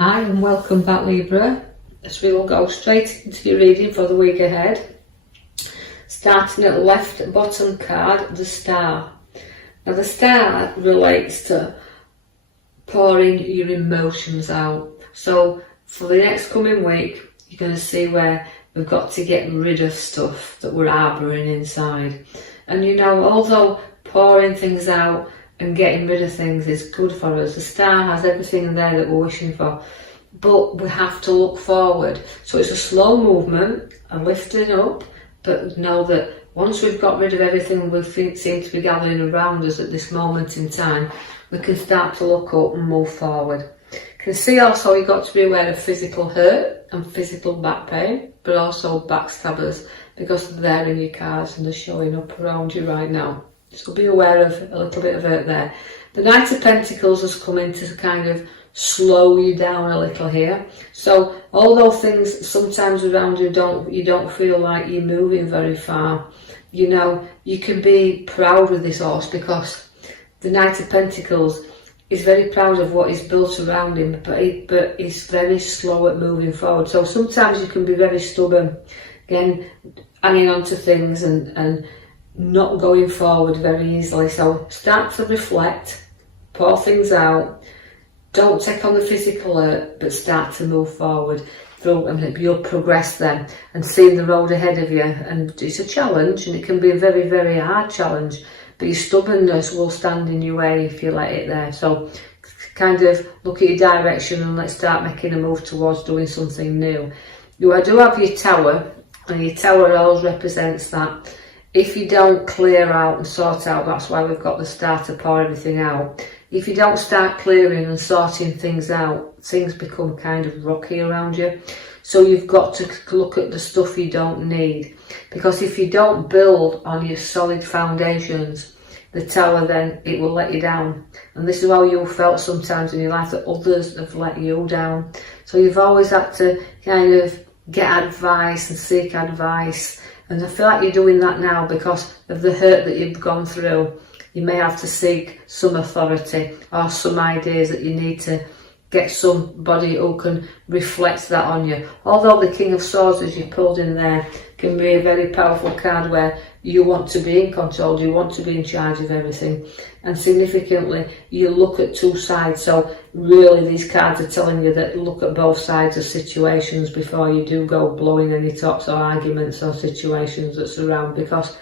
Hi and welcome back, Libra, as we will go straight into your reading for the week ahead. Starting at left bottom card, the Star. Now the Star relates to pouring your emotions out. So for the next coming week, you're going to see where we've got to get rid of stuff that we're harbouring inside. And you know, although pouring things out and getting rid of things is good for us, the Star has everything in there that we're wishing for, but we have to look forward. So it's a slow movement, a lifting up, but know that once we've got rid of everything we seem to be gathering around us at this moment in time, we can start to look up and move forward. You can see also you've got to be aware of physical hurt and physical back pain, but also backstabbers, because they're in your cards and they're showing up around you right now. So be aware of a little bit of hurt there. The Knight of Pentacles has come in to kind of slow you down a little here. So although things sometimes around you don't feel like you're moving very far, you know, you can be proud with this horse, because the Knight of Pentacles is very proud of what is built around him, but he's very slow at moving forward. So sometimes you can be very stubborn, again, hanging on to things and not going forward very easily. So start to reflect, pour things out, don't take on the physical hurt, but start to move forward through, and you'll progress then and see the road ahead of you. And it's a challenge, and it can be a very, very hard challenge, but your stubbornness will stand in your way if you let it there. So kind of look at your direction and let's start making a move towards doing something new. You do have your Tower, and your Tower always represents that if you don't clear out and sort out, that's why we've got the Star to pour everything out. If you don't start clearing and sorting things out, things become kind of rocky around you. So you've got to look at the stuff you don't need, because if you don't build on your solid foundations, the Tower, then it will let you down. And this is how you've felt sometimes in your life, that others have let you down. So you've always had to kind of get advice and seek advice. And I feel like you're doing that now because of the hurt that you've gone through. You may have to seek some authority or some ideas that you need to get somebody who can reflect that on you. Although the King of Swords, as you pulled in there, can be a very powerful card where you want to be in control, you want to be in charge of everything. And significantly, you look at two sides. So really these cards are telling you that look at both sides of situations before you do go blowing any tops or arguments or situations that's around, because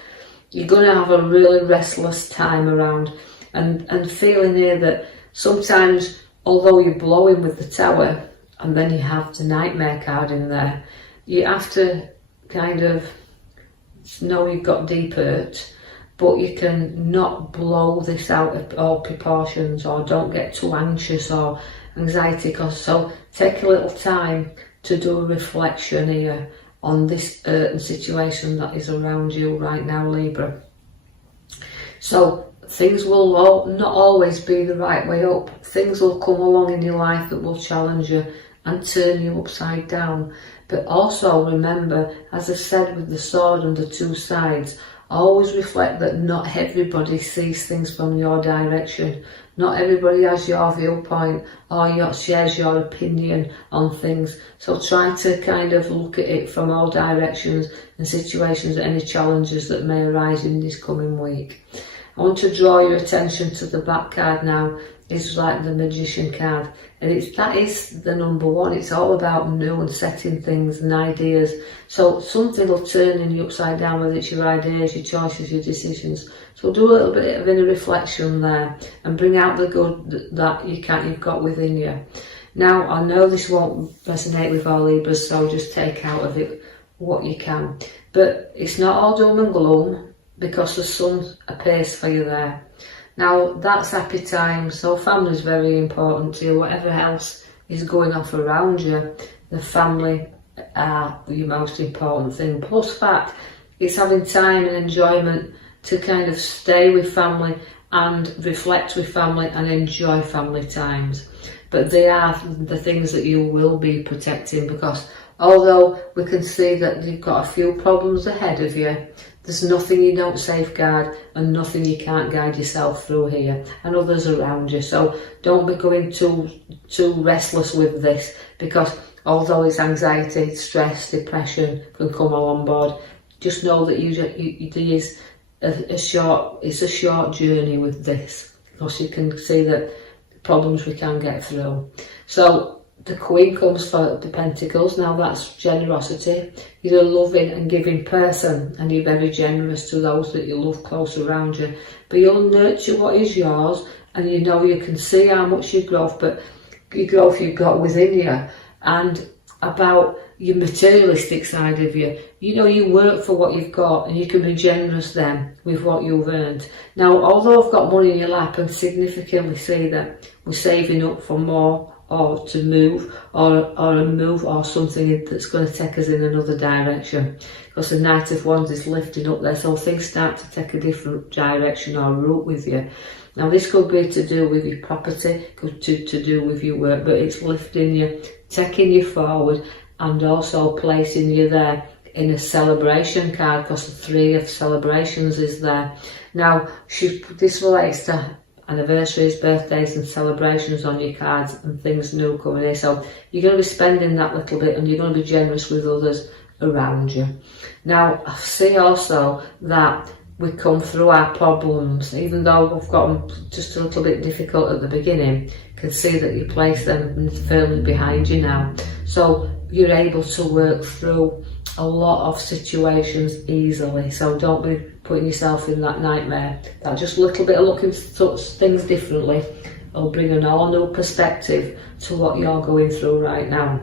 you're going to have a really restless time around, and feeling here that sometimes, although you're blowing with the Tower and then you have the Nightmare card in there, you have to kind of know you've got deep hurt, but you can not blow this out of all proportions, or don't get too anxious or anxiety. So take a little time to do a reflection here on this situation that is around you right now, Libra. So things will not always be the right way up. Things will come along in your life that will challenge you and turn you upside down. But also remember, as I said with the sword and the two sides, always reflect that not everybody sees things from your direction. Not everybody has your viewpoint or shares your opinion on things. So try to kind of look at it from all directions and situations, any challenges that may arise in this coming week. I want to draw your attention to the back card now. It's like the Magician card, and that is the number one. It's all about new and setting things and ideas. So something will turn in you upside down, whether it's your ideas, your choices, your decisions. So do a little bit of inner reflection there and bring out the good that you've got within you. Now, I know this won't resonate with all Libras, so just take out of it what you can. But it's not all doom and gloom, because the Sun appears for you there. Now, that's happy times, so family is very important to you. Whatever else is going off around you, the family are your most important thing. Plus fact, it's having time and enjoyment to kind of stay with family and reflect with family and enjoy family times. But they are the things that you will be protecting, because although we can see that you've got a few problems ahead of you, There's nothing you don't safeguard and nothing you can't guide yourself through here, and others around you. So don't be going too restless with this, because although it's anxiety, stress, depression can come on board, just know that it's a short journey with this, because you can see that problems we can get through. So the Queen comes for the Pentacles. Now that's generosity. You're a loving and giving person, and you're very generous to those that you love close around you. But you'll nurture what is yours, and you know you can see how much you've got within you, and about your materialistic side of you. You know, you work for what you've got, and you can be generous then with what you've earned. Now, although I've got money in your lap, and significantly see that we're saving up for more, or to move, or a move, or something that's going to take us in another direction, because the Knight of Wands is lifting up there, so things start to take a different direction or route with you. Now this could be to do with your property, could to do with your work, but it's lifting you, taking you forward, and also placing you there in a celebration card, because the 3 of celebrations is there. Now this relates to anniversaries, birthdays and celebrations on your cards, and things new coming in. So you're going to be spending that little bit, and you're going to be generous with others around you. Now I see also that we come through our problems, even though we've got them just a little bit difficult at the beginning. You can see that you place them firmly behind you now. So you're able to work through a lot of situations easily. So don't be putting yourself in that nightmare. That just a little bit of looking at things differently will bring an all new perspective to what you're going through right now.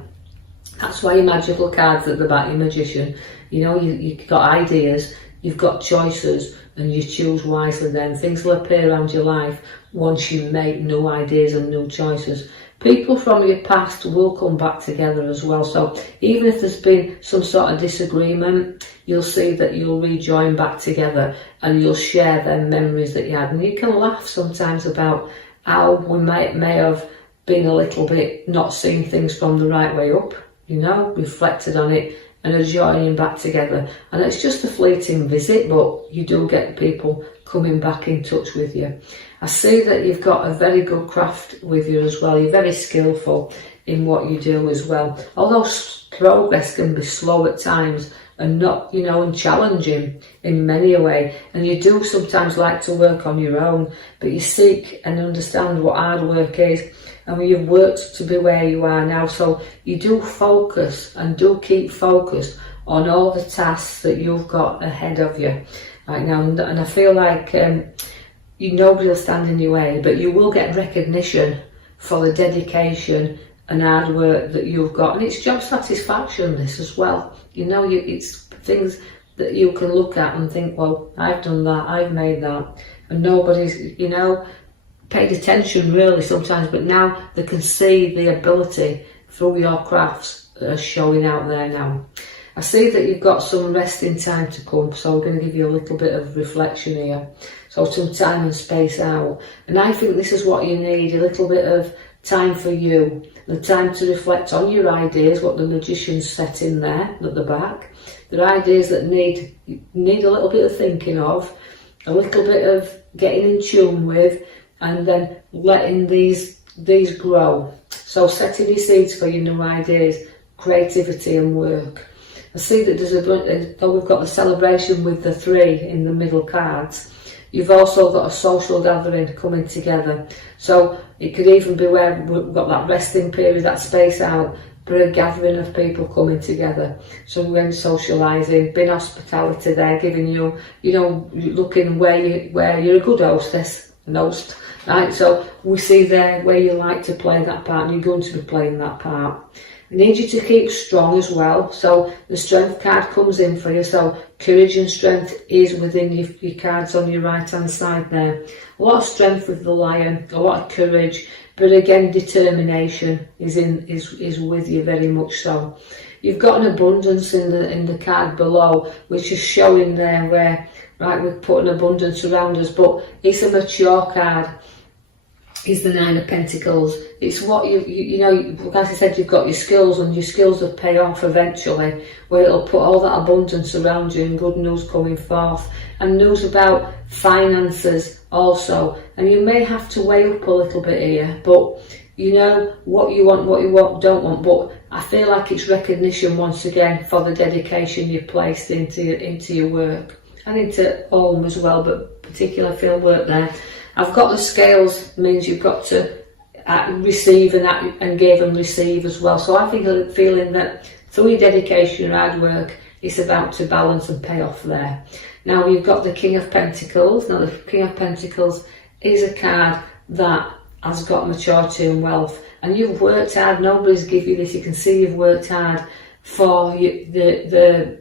That's why your magical cards at the back, your magician, you know, you've got ideas, you've got choices, and you choose wisely then. Things will appear around your life once you make new ideas and new choices. People from your past will come back together as well. So even if there's been some sort of disagreement, you'll see that you'll rejoin back together, and you'll share them memories that you had. And you can laugh sometimes about how we may have been a little bit not seeing things from the right way up, you know, reflected on it, and are joining back together. And it's just a fleeting visit, but you do get people coming back in touch with you. I see that you've got a very good craft with you as well. You're very skillful in what you do as well. Although progress can be slow at times, and not, you know, and challenging in many a way. And you do sometimes like to work on your own, but you seek and understand what hard work is. And you've worked to be where you are now, so you do focus and do keep focused on all the tasks that you've got ahead of you right now. And I feel like nobody will stand in your way, but you will get recognition for the dedication and hard work that you've got. And it's job satisfaction, this as well. You know, it's things that you can look at and think, well, I've done that, I've made that, and nobody's, you know, paid attention really sometimes, but now they can see the ability through your crafts that are showing out there now. I see that you've got some resting time to come, so we're going to give you a little bit of reflection here. So some time and space out. And I think this is what you need, a little bit of time for you, the time to reflect on your ideas, what the magician's set in there at the back. There are ideas that need a little bit of thinking of, a little bit of getting in tune with, and then letting these grow. So setting your seeds for your new ideas, creativity and work. I see that though we've got the celebration with the 3 in the middle cards, you've also got a social gathering coming together. So it could even be where we've got that resting period, that space out, but a gathering of people coming together. So when socialising, being hospitality there, giving you, you know, looking where you're a good hostess, host, right? So we see there where you like to play that part, and you're going to be playing that part. I need you to keep strong as well. So the strength card comes in for you. So courage and strength is within your cards on your right hand side there. A lot of strength with the lion, a lot of courage, but again determination is with you very much so. You've got an abundance in the card below, which is showing there where, right, we've put an abundance around us, but it's a mature card. is the Nine of Pentacles. It's what you know, like I said, you've got your skills, and your skills will pay off eventually, where it'll put all that abundance around you and good news coming forth, and news about finances also. And you may have to weigh up a little bit here, but you know what you want, don't want. But I feel like it's recognition once again for the dedication you've placed into your work and into home as well, but particularly I feel work there. I've got the scales, means you've got to receive and give and receive as well. So I think I'm feeling that through your dedication and hard work, it's about to balance and pay off there. Now you've got the King of Pentacles. Now the King of Pentacles is a card that has got maturity and wealth, and you've worked hard. Nobody's give you this. You can see you've worked hard for the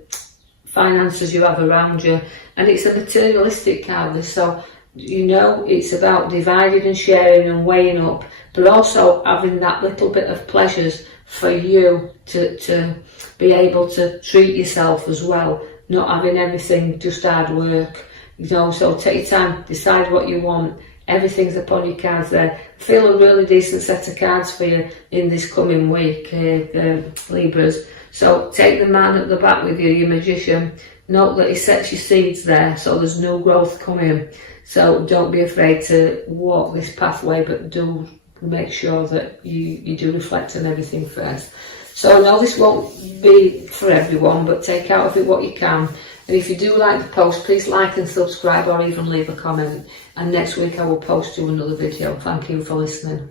finances you have around you, and it's a materialistic card. So you know, it's about dividing and sharing and weighing up, but also having that little bit of pleasures for you to be able to treat yourself as well, not having everything just hard work, you know. So take your time, decide what you want. Everything's upon your cards there. Feel a really decent set of cards for you in this coming week, Libras. So take the man at the back with you, your Magician. Note that he sets your seeds there, so there's new growth coming. So don't be afraid to walk this pathway, but do make sure that you do reflect on everything first. So no, this won't be for everyone, but take out of it what you can. And if you do like the post, please like and subscribe, or even leave a comment. And next week I will post you another video. Thank you for listening.